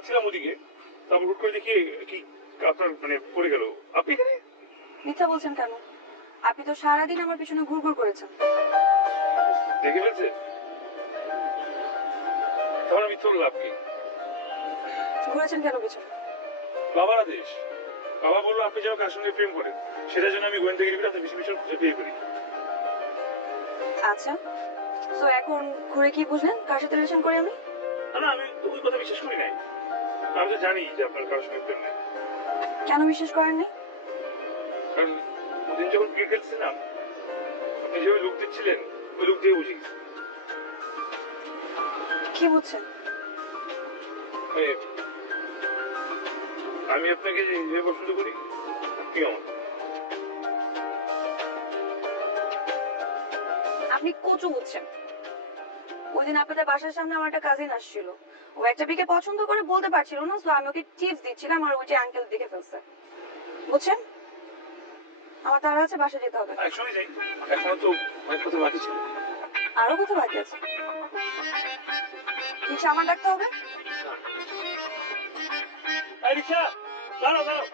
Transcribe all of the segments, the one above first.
যাচ্ছিলাম ওদিকে তারপর হুট করে দেখি কি আপনার মানে পড়ে গেল। আপনি এখানে? মিথ্যা বলছেন কেন? আপনি তো সারাদিন আমার পিছনে ঘুরঘুর করেছেন। দেখে ফেলছে লাভ কি? ঘুরেছেন কেন পিছনে? বাবার আদেশ বাবা বলল আপনি যেন কার সঙ্গে প্রেম করেন। সেটার জন্য আমি গোয়েন্দাগিরি করে আপনার খুঁজে বিয়ে করি আচ্ছা। তো এখন ঘুরে কি বুঝলেন? কার সাথে রিলেশন করি আমি? না আমি ওই কথা বিশ্বাস করি নাই। আমি তো জানি যে আপনার কারোর সঙ্গে প্রেম নেই। কেন বিশ্বাস করেননি? কারণ ওদিন যখন ক্রিকেট খেলছিলাম আপনি যেভাবে লোক দিচ্ছিলেন ওই লোক দিয়ে বুঝি। কি বুঝছেন? মানে আমি আপনাকে যে পছন্দ করি কি আমার। আপনি কচু বুঝছেন। ওই দিন আপনাদের বাসার সামনে আমার একটা কাজিন আসছিল। ও একটা বিকে পছন্দ করে বলতে পারছিল না তো আমি ওকে টিপস দিচ্ছিলাম আর ওই যে আঙ্কেল দেখে ফেলছে। বুঝছেন? আমার তারা আছে বাসা যেতে হবে। একসঙ্গে যাই। এখনও তো অনেক কথা বাকি ছিল। আরও কোথাও বাকি আছে। কি সামান রাখতে হবে? রিক্সা দাঁড়াও দাঁড়াও।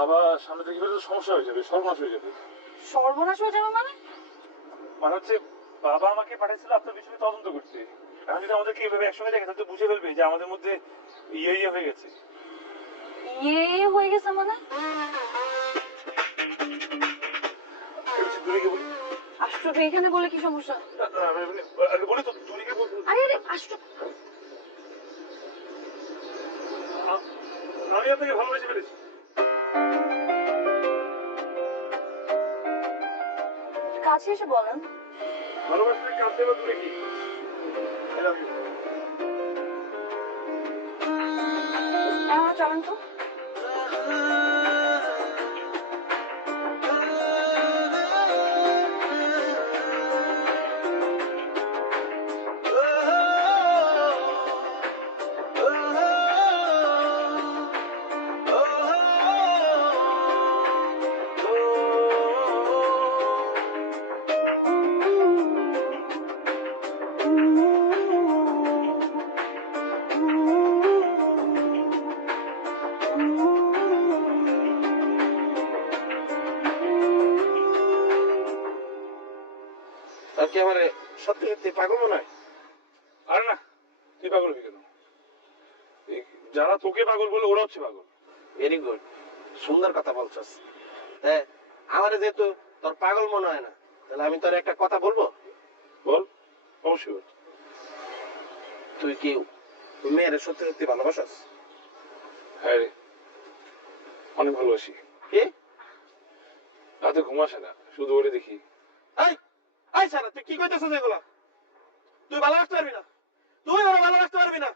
বাবা সামনে থেকে তো সমস্যা হয়ে যাবে সর্বনাশ হয়ে যাবে। সর্বনাশ হয়ে যাবে মানে? মানে হচ্ছে বাবা আমাকে পাঠিয়েছিল আপনার পিছনে তদন্ত করতে। এখন যদি আমাদেরকে এভাবে একসঙ্গে দেখে তাহলে বুঝে ফেলবে যে আমাদের মধ্যে ইয়ে ইয়ে হয়ে গেছে। ইয়ে হয়ে গেছে মানে? আশ্চর্য এখানে বলে কি সমস্যা? বলি- তো বলব আরে আরে আশ্চর্য আমি আপনাকে ভালোবেসে ফেলেছি। কাছে এসে বলেন। ভালোবাসার কাছে বা তুমি কি. হ্যাঁ চলেন তো। কি আমার সত্যি সত্যি পাগল মনে হয় আর না তুই পাগল হবি কেন? যারা তোকে পাগল বলে ওরা হচ্ছে পাগল। ভেরি গুড সুন্দর কথা বলছস। হ্যাঁ আমার যেহেতু তোর পাগল মনে হয় না তাহলে আমি তোর একটা কথা বলব? বল অবশ্যই। তুই কি মেয়ের সত্যি সত্যি ভালোবাসস? হ্যাঁ রে অনেক ভালোবাসি। কি? রাতে ঘুম আসে না শুধু ওরে দেখি। এই! এই সারা তুই কি কইতেছিস এগুলা? তুই ভালোবাসতে পারবি না। তুই ওরা ভালোবাসতে পারবি না।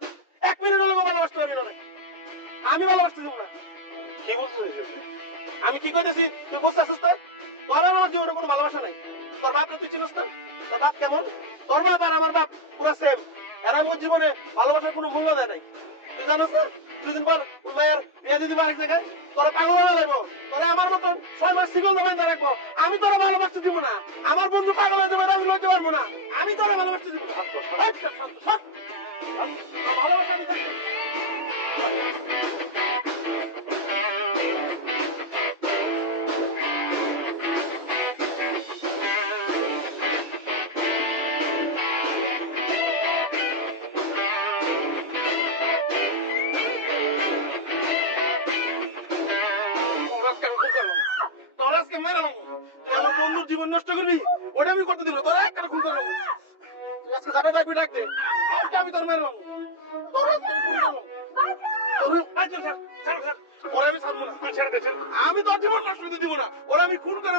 এক মিনিট হলেও ভালোবাসতে পারবি না আমি ভালোবাসতে দেবো না। কি বলছো এসব? আমি কি কইতেছি তুই বুঝতে আসছিস তো? তোর আমার জীবনে কোনো ভালোবাসা নাই। তোর বাপরে তুই চিনিস না? তোর বাপ কেমন? তোর বাপ আর আমার বাপ পুরো সেম এরা আমার জীবনে ভালোবাসার কোনো মূল্য দেয় নাই। তুই জানিস না? দুদিন পর মায়ের বিয়ে দিদি আরেক জায়গায়। তোরা পাগল হয়ে লাগবো তোরা আমার মতন ছয় মাস সিগল দোকান রাখব আমি তোরা ভালোবাসতে দিব না। আমার বন্ধু পাগল হয়ে যাবে আমি লইতে পারব না। আমি তোরা ভালোবাসতে দিব। ভালোবাসা করতে না। তোর একটা খুন করে নেব। তুই আজকে যাবে ডাকবি ডাকতে আজকে আমি তোর মেরে নেব। আমি তোর- জীবন নষ্ট করতে দিব না। ওরা আমি খুন করে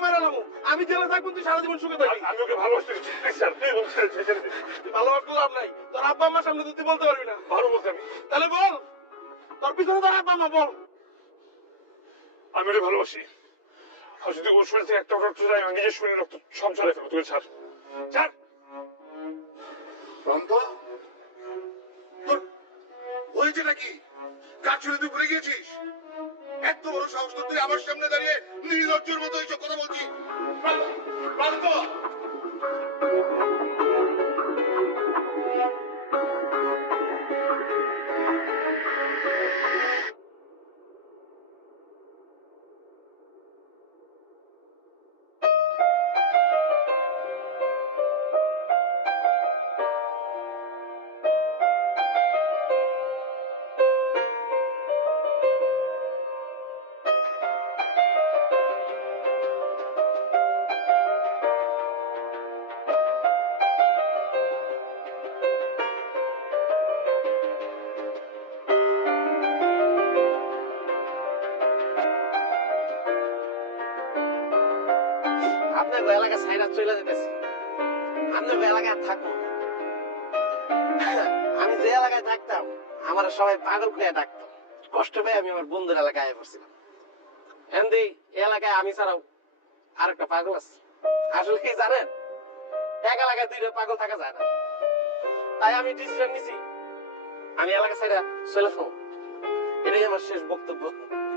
আমি জেলে থাকব তুই সারা জীবন সুখে থাকবি। আমি- ওকে ভালোবাসতে লাভ নাই। তোর আব্বা আম্মার সামনে তুই বলতে পারবি না। ভালো বলতে আমি। তাহলে বল তোর পিছনে তোর আব্বা আম্মা বল। আমি ওরে ভালোবাসি। আর যদি ওর শরীর একটা রক্ত যায় আমি নিজের শরীরে রক্ত সব চলে ফেলব তুই ছাড়। ছাড়! প্রান্ত তোর হয়েছে নাকি? কাজ ছেড়ে তুই ভুলে গিয়েছিস? এত বড় সাহস তো তুই আমার সামনে দাঁড়িয়ে নির্লজ্জের মতো এইসব কথা বলছিস। প্রান্ত, প্রান্ত এলাকা সাইরা চলে যেতেছি আপনার এলাকায় থাকব আমি যে এলাকায় থাকতাম আমার সবাই পাগল করে ডাকতাম কষ্ট পেয়ে আমি আমার বন্ধুর এলাকায় পড়ছিলাম। এমনি এলাকায় আমি ছাড়াও আরেকটা পাগল আছে। আসলে কি জানেন? এক এলাকায় দুইটা পাগল থাকা যায় না। তাই আমি ডিসিশন নিছি আমি এলাকা সাইরা চলে যাব এটাই আমার শেষ বক্তব্য।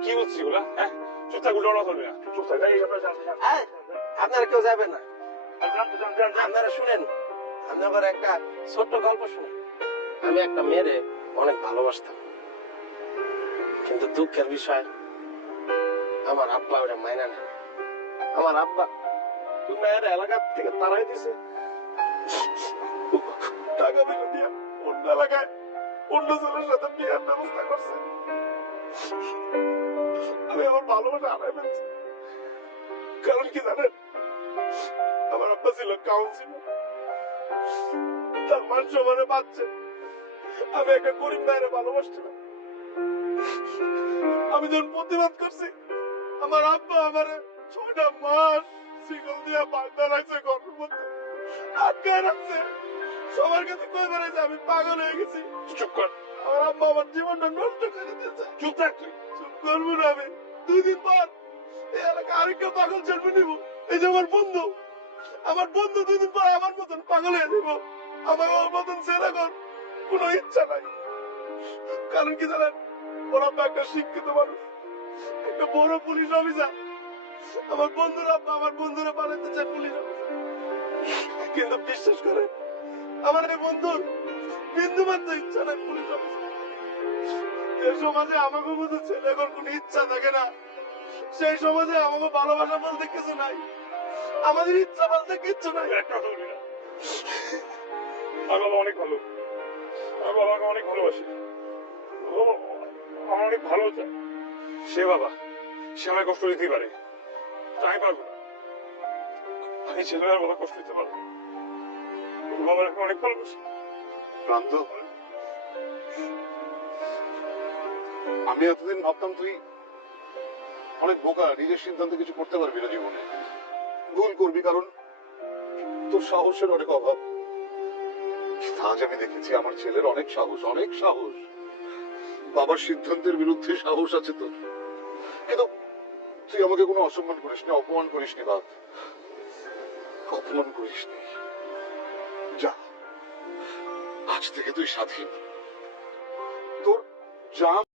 কি বলছিস ওরা? হ্যাঁ? চুপ থাক উল্টো চলবে না। চুপ আপনারা কেউ যাবেন না। আপনারা শুনেন আপনাদের একটা ছোট্ট গল্প শুনেন। আমি একটা মেয়েরে অনেক ভালোবাসতাম। কিন্তু দুঃখের বিষয়, আমার আব্বা ওটা মাইনা নেয় আমার আব্বা মেয়ের এলাকা থেকে তাড়াই দিছে। টাকা দিল দিয়া অন্য এলাকায় অন্য ছেলের সাথে বিয়ের ব্যবস্থা করছে। আমি আমার ভালোবাসা আনাই ফেলছি। কারণ কি জানেন আমার আব্বা ছিল কাউন্সিলর তার মান আমি একটা গরিব ভাইয়ের ভালোবাসছিলাম। আমি যখন প্রতিবাদ করছি আমার আব্বা আমার ছয়টা মাস সিগল দিয়ে বান্ধা রাখছে ঘরের মধ্যে। আটকায় রাখছে। সবার কাছে কই বেড়াইছে? আমি পাগল হয়ে গেছি। চুপ কর। আমার আব্বা আমার জীবনটা নষ্ট করে দিয়েছে। চুপ থাক তুই। চুপ করব না আমি। দুই দিন পর আরেকটা পাগল জন্ম নিব। এই যে আমার বন্ধু আমার বন্ধু দুই দিন আমার মতন পাগল হয়ে যাব আমার ওর মতন কর, কোনো ইচ্ছা নাই। কারণ কি জানেন, ওর একটা শিক্ষিত মানুষ, একটা বড় পুলিশ অফিসার। আমার বন্ধুরা আমার বন্ধুরা বানাতে চায় পুলিশ কিন্তু বিশ্বাস করে, আমার এই বন্ধুর বিন্দু মাত্র ইচ্ছা নাই পুলিশ অফিসার সমাজে আমাকে মতো ছেলে কোনো ইচ্ছা থাকে না। সেই সমাজে আমাকে ভালোবাসা বলতে কিছু নাই। আমাদের ইচ্ছা বলতে কিচ্ছু নাই। একটা বলবি না। আমার বাবা অনেক ভালো। আমার বাবা আমাকে অনেক ভালোবাসে। আমার অনেক ভালো সে বাবা সে কষ্ট দিতেই পারে। আমি পারব না। আমি ছেলের বাবা কষ্ট দিতে পারব বাবার অনেক ভালোবাসে। প্রান্ত আমি এতদিন ভাবতাম তুই অনেক বোকা, নিজের সিদ্ধান্তে কিছু করতে পারবি না জীবনে। ভুল করবি, কারণ তোর সাহসের অনেক অভাব। আজ আমি দেখেছি আমার ছেলের অনেক সাহস অনেক সাহস। বাবার সিদ্ধান্তের বিরুদ্ধে সাহস আছে তোর। কিন্তু তুই আমাকে কোনো অসম্মান করিস করিসনি অপমান করিসনি বাদ। অপমান করিসনি যা, আজ থেকে তুই স্বাধীন। তোর যা